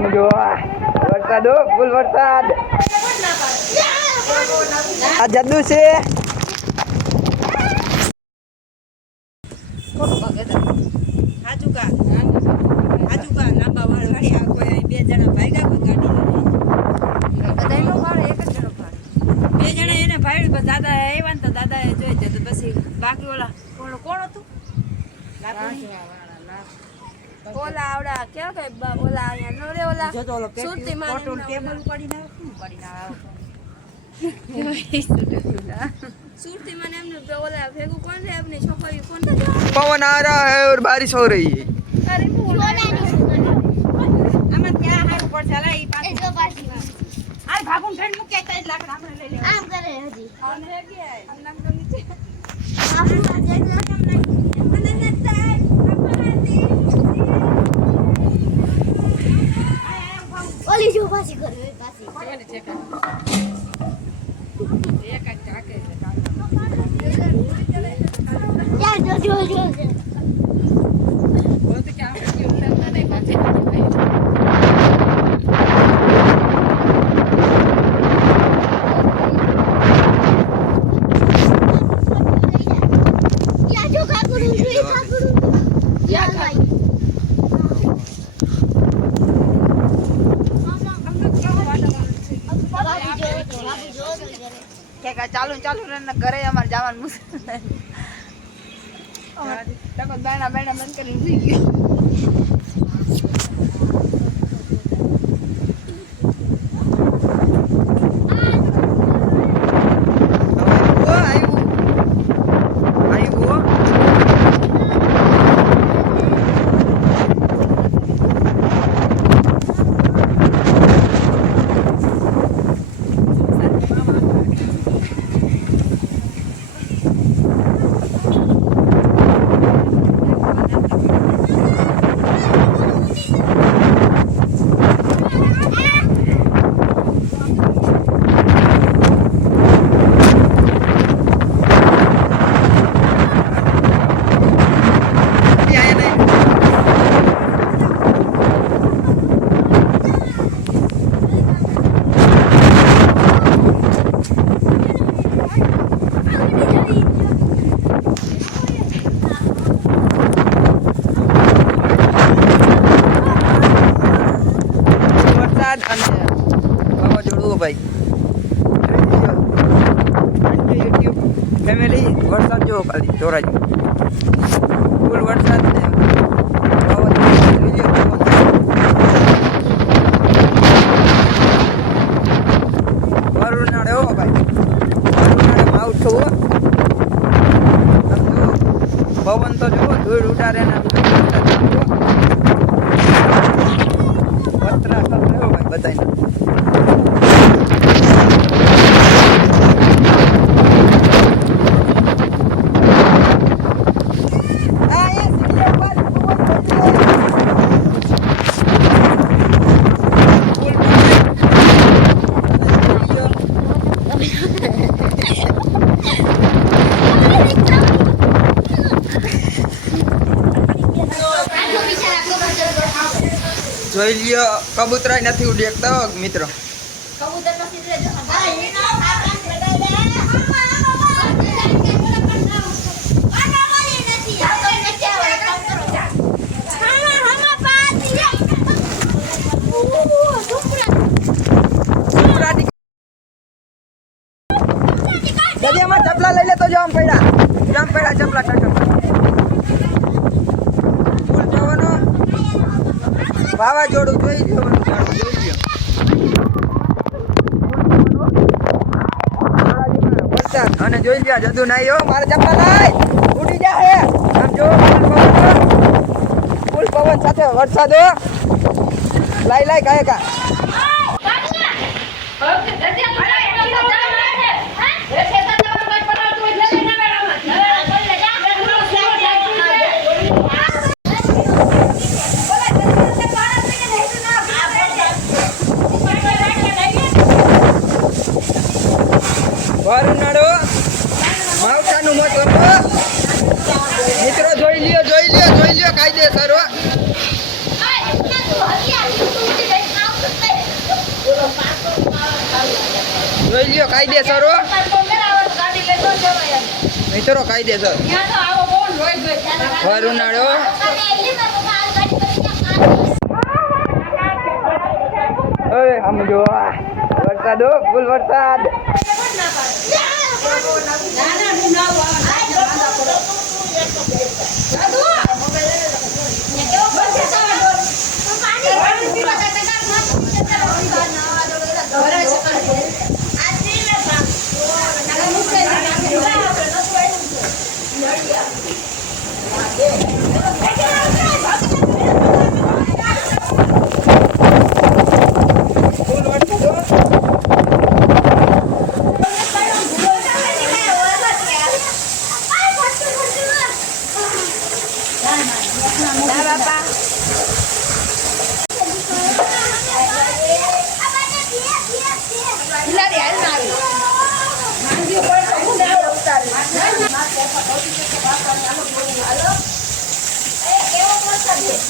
આમ જો વરસાદ હો ફૂલ વરસાદ. આ જદ્દુ છે. હાજુકા હાજુકા લાંબા વાળ વાળી આ કોઈ અહીં બે જણા ભાગ્યા કોઈ ગાડી લઈને. બે જણા એને ભાડ્યું પણ દાદા આવ્યા ને તો દાદા જોઈ જતો પછી બાકી ઓલા કોણ કોણ હતું? ઓલા આવડા કેવા કે બ- ઓલા અહીંયા ઓલા જો તો ઓલો સુરતી માને પેટી- એમના ટેબલ ઓલા. ઉપાડીને આવ્યો, શું ઉપાડીને આવ્યો? સુરતી મને એમને બે ઓલા ભેગું કોણ રે એમની છોકરી કોણ નથી पवन आ रहा है और बारिश हो रही है અરે હું આમાં ક્યાં હારું પડશે? હાલા ઈ પાછું. હાલ ભાગું ફેંડ મૂક્યા ત્યાં જો પાછી કરવી પાછી. જો જો જો જો. યાર જો કાકુડું જોઈ કાકુડું યાર ભાઈ બાબુ જો તો બાબુ જો તો જરા. કે ચાલુ ચાલુ ને ઘરે અમારે જવાનું મુશ્કેલ બેના બાયણા બંધ કરીને સુઈ ગયો આવ્યું આવ્યું આયા નહીં વરસાદ અને વાવાઝોડું ભાઈ યુટ્યુબ ફેમિલી વરસાદ જોવો ખાલી જોરાજો ફૂલ વરસાદ ને વાવાઝોડું જોઈ લ્યો કેવો છે. વરુણાળે હો ભાઈ વરુણાળે માવઠું હો. આમ જુઓ, પવન તો જુઓ ધૂળ ઉડાડે ને આમ જુઓ, વસ્ત્રા કપડે હો ભાઈ બધાયના જોઈ લ્યો કબૂતરાય નથી ઉડી શકતા મિત્રો. વાવાઝોડું જોઈ વરસાદ. અને જોઈ ગયા જદુ નહીં હો, મારે ચપ્પલ લાય. ઉડી આમ જો ફૂલ પવન ફૂલ પવન સાથે વરસાદ હો. લાઈ લાઈ કાય કા વારુનાડો માવઠાનું મત મિત્રો જોઈ લ્યો જોઈ લ્યો જોઈ લ્યો કાયદેસર જોઈ લ્યો કાયદેસર મિત્રો, કાયદેસર. ફૂલ વરસાદ. আছে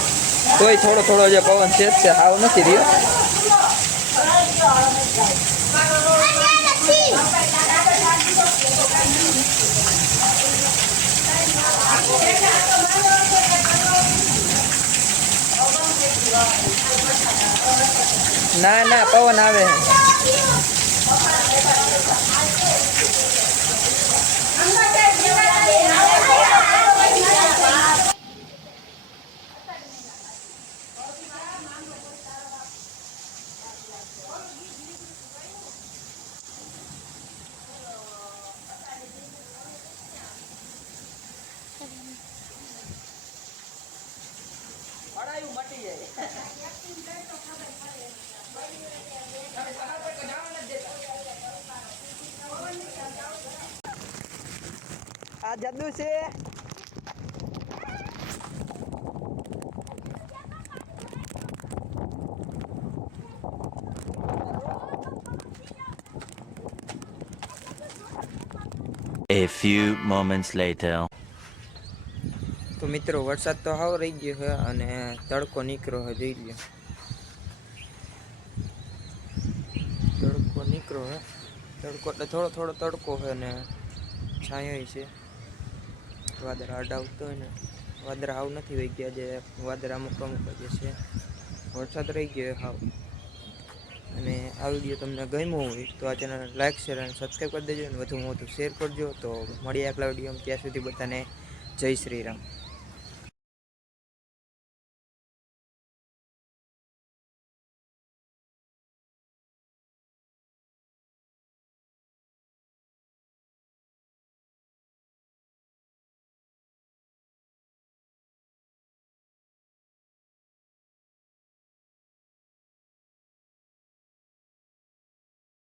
તોય થોડો થોડો જે પવન છે જ છે હાવ નથી રહ્યો ના ના પવન આવે આ જાદુ છે A few moments later. તો મિત્રો વરસાદ તો હાવ રહી ગયો છે અને તડકો નીકળ્યો છે જોઈ લ્યો. તડકો નીકળ્યો છે. તડકો એટલે થોડો થોડો તડકો છે ને છાંયો છે. વાદળા અડાવતો હોય ને વાદળા હાવ નથી વહી ગયા જે વાદરા અમુક અમુક જે છે. વરસાદ રહી ગયો હાવ. અને આ વીડિયો તમને ગમ્યો હોય તો આ ચેનલ લાઇક શેર અને સબસ્ક્રાઈબ કરી દેજો અને વધુમાં વધુ શેર કરજો. તો મળીએ આટલા વીડિયો ત્યાં સુધી બધાને જય શ્રી રામ.